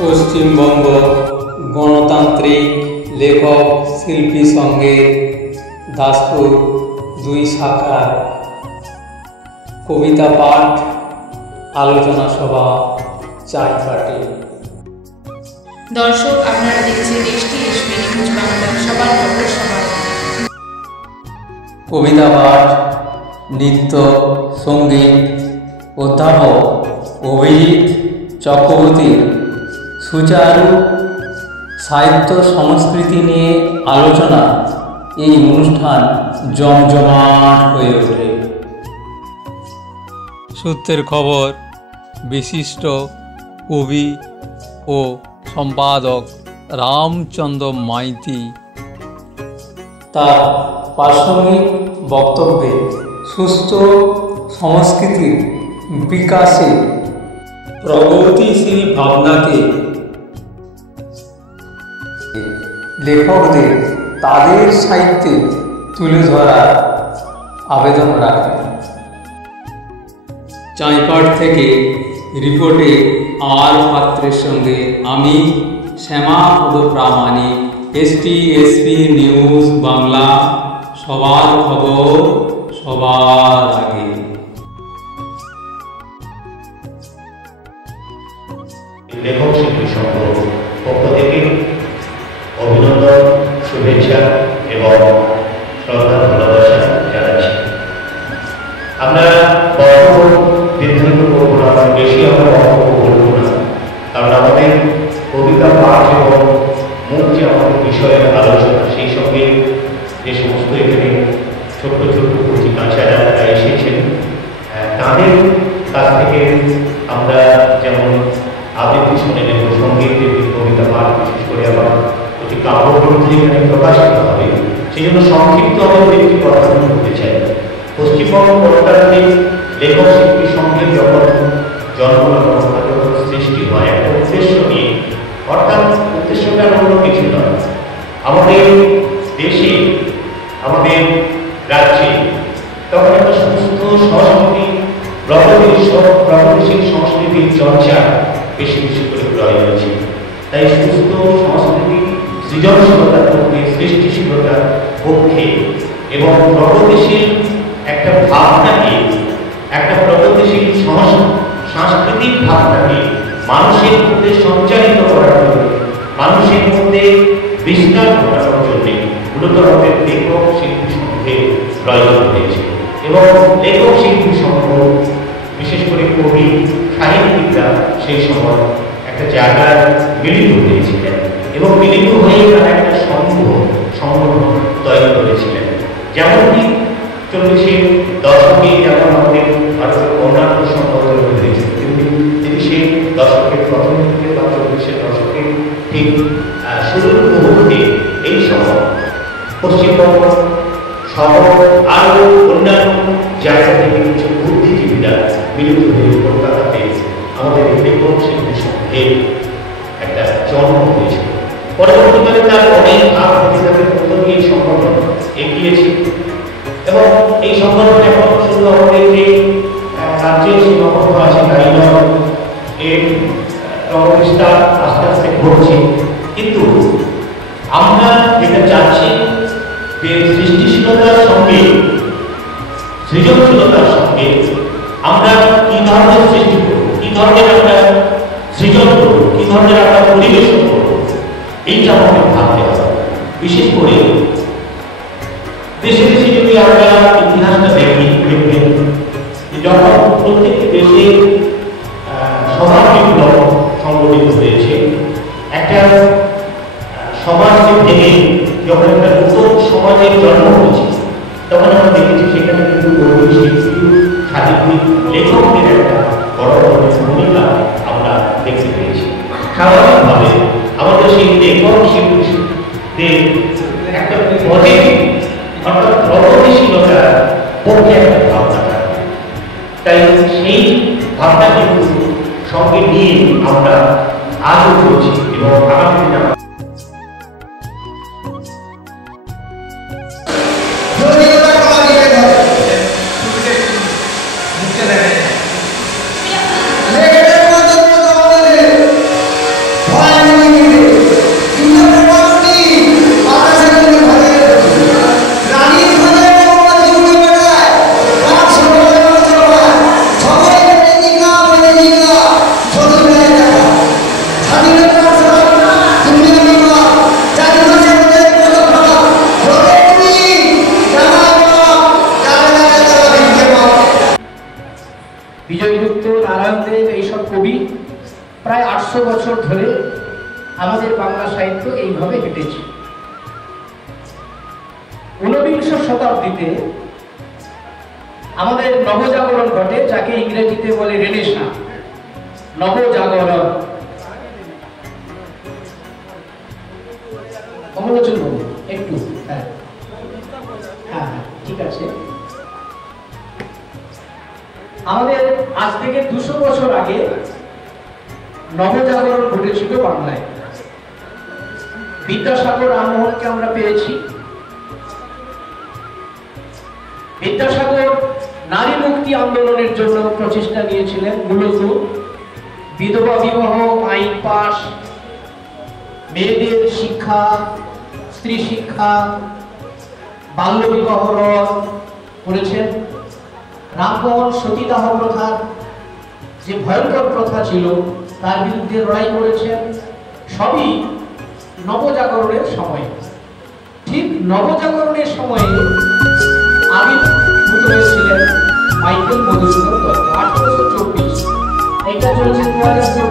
পশ্চিমবঙ্গ গণতান্ত্রিক লেখক শিল্পী সংঘের দাসপুর ২ শাখার কবিতা পাঠ আলোচনা সভা চাইপাটে। দর্শক, আপনারা দেখছেন STSP নিউজ বাংলা, সবার খবর সবার। কবিতা পাঠ, নৃত্য, সঙ্গীত অধ্যাপক অভিজিৎ চক্রবর্তীর সুচারু সাহিত্য সংস্কৃতি নিয়ে আলোচনা। এই অনুষ্ঠান জমজমাট হয়ে ওঠে। সূত্রের খবর, বিশিষ্ট কবি ও সম্পাদক রামচন্দ্র মাইতি তার প্রাসঙ্গিক বক্তব্যে সুস্থ সংস্কৃতির বিকাশে প্রগতিশীল ভাবনাকে লেখকদের তাদের সাহিত্যে তুলে ধরার আবেদন রাখেন। চাইপাট থেকে রিপোর্টে আর পাত্রের সঙ্গে আমি শ্যামাপদ প্রামাণিক, STSP নিউজ বাংলা, সবার খবর সবার আগে। লেখক শিল্পী সংঘ পক্ষ থেকে অভিনন্দন, শুভেচ্ছা এবং শ্রদ্ধা ভালোবাসা জানাচ্ছি। আমরা বক্তব্য দীর্ঘায়িত করবো না, বেশি আমরা বক্তব্য বলবো না, কারণ আমাদের কবিতা পাঠ এবং মূল যে আমাদের বিষয়ের আলোচনা, সেই সঙ্গে যে সমস্ত এখানে ছোট্ট ছোট্ট প্রতিকাছারা এসেছেন, তাদের কাছ থেকে আমরা যেমন আবৃত্তি শুনে নেব, সঙ্গীত, কবিতা পাঠ, বিশেষ করে আবার একটি কাব্যগ্রন্থ এখানে প্রকাশিত হবে, সেই জন্য সংক্ষিপ্ত আমি একটি কথা বলতে চাই। পশ্চিমবঙ্গ গণতান্ত্রিক লেখক শিল্পী সংঘের যখন যখন সৃষ্টি হয় একটা উদ্দেশ্য নিয়ে, অর্থাৎ উদ্দেশ্যটা অন্য কিছু নয়, আমাদের দেশে আমাদের রাজ্যে তখন একটা সুস্থ সংস্কৃতি, প্রগতিশীল সংস্কৃতির চর্চা বেশি বেশি করে প্রয়োজন আছে। তাই সুস্থ সংস্কৃতি, সৃজনশীলতার পক্ষে, সৃষ্টিশীলতার পক্ষে এবং প্রগতিশীল একটা ভাবনাকে, একটা প্রগতিশীল সাংস্কৃতিক ভাবনাকে মানুষের মধ্যে সঞ্চারিত করার জন্য, মানুষের মধ্যে বিস্তার ঘটানোর জন্য মূলত আমাদের লেখক শিল্পী সংঘের প্রয়োজন হয়েছে। এবং লেখক শিল্পী সংঘ, বিশেষ করে কবি সাহিত্যিকরা সেই সময় একটা জায়গায় মিলিত হয়েছিলেন এবং মিলিত হয়ে তারা একটা সংগঠন তৈরি করেছিলেন। যেমনটি 40-এর দশকে যেমন আমাদের ভারতের অন্যান্য সংগঠন হয়েছে, কিন্তু তিনি সেই দশকের প্রথম থেকে বা 40-এর দশকের ঠিক শুরুর মুহূর্তে এই সময় পশ্চিমবঙ্গ সহ আরও অন্যান্য জায়গা থেকে কিছু বুদ্ধিজীবীরা মিলিত হয়ে কলকাতাতে আমাদের লেখক শিল্পী সংঘের একটা জন্ম হয়েছিল। পরবর্তীকালে তার অনেক ভাগ প্রতিষ্ঠানের মধ্য দিয়ে এই সংগঠন এগিয়েছে এবং এই সংগঠন এখন শুধু আমাদের যে রাজ্যের সীমাবদ্ধ আছে তাই নয়, এর প্রতিষ্ঠা আস্তে আস্তে ঘটছে। কিন্তু আমরা যেটা চাচ্ছি যে সৃষ্টিশীলতার সঙ্গে, সৃজনশীলতার সঙ্গে আমরা কি ধরনের সৃষ্টি করব, কি ধরনের আমরা সৃজন করব, কি ধরনের আমরা পরিবেশন করব, এইটা আমাদের ভাবতে হবে। বিশেষ করে দেশে দেশে যদি আমরা ইতিহাসটা দেখবেন, যখন প্রত্যেকটি দেশে সমাজ বিপ্লব সংগঠিত হয়েছে, একটা সমাজকে ভেঙে যখন একটা নতুন সমাজের জন্ম হয়েছে, তখন আমরা দেখেছি সেখানে কিন্তু সাহিত্যিক লেখকদের একটা বড় ধরনের ভূমিকা আমরা দেখতে পেয়েছি। স্বাভাবিকভাবে আমাদের সেই লেখক শিল্পীদের একটা পজিটিভ, অর্থাৎ প্রগতিশীলতার পক্ষে একটা ভাবনা থাকে। তাই সেই ভাবনা কিন্তু সঙ্গে নিয়ে আমরা আজও চলছি এবং আগামী দিনে সেনগুপ্ত, নারায়ণ দেব, এইসব কবি প্রায় 800 বছর ধরে আমাদের বাংলা সাহিত্য এইভাবে হেঁটেছে। 19বিংশ শতাব্দীতে আমাদের নবজাগরণ ঘটে, যাকে ইংরেজিতে বলে রেনেসাঁ, নবজাগরণ। অমলোচন বলুন একটু। হ্যাঁ হ্যাঁ ঠিক আছে। আমাদের আজ থেকে 200 বছর আগে নবজাগরণ ঘটেছিল বাংলায়। বিদ্যাসাগর রামমোহনকে আমরা পেয়েছি। বিদ্যাসাগর নারী মুক্তি আন্দোলনের জন্য প্রচেষ্টা নিয়েছিলেন, মূলত বিধবা বিবাহ আইন পাস, মেয়েদের শিক্ষা, স্ত্রী শিক্ষা, বাল্য বিবাহ রদ করেছেন। রামমোহন সতীদাহ প্রথা, যে ভয়ঙ্কর প্রথা ছিল, তার বিরুদ্ধে লড়াই করেছেন। সবই নবজাগরণের সময়। ঠিক নবজাগরণের সময়ে আবির্ভূত হয়েছিলেন মাইকেল মধুসূদন দত্ত। 1824, এটা চলছে 2024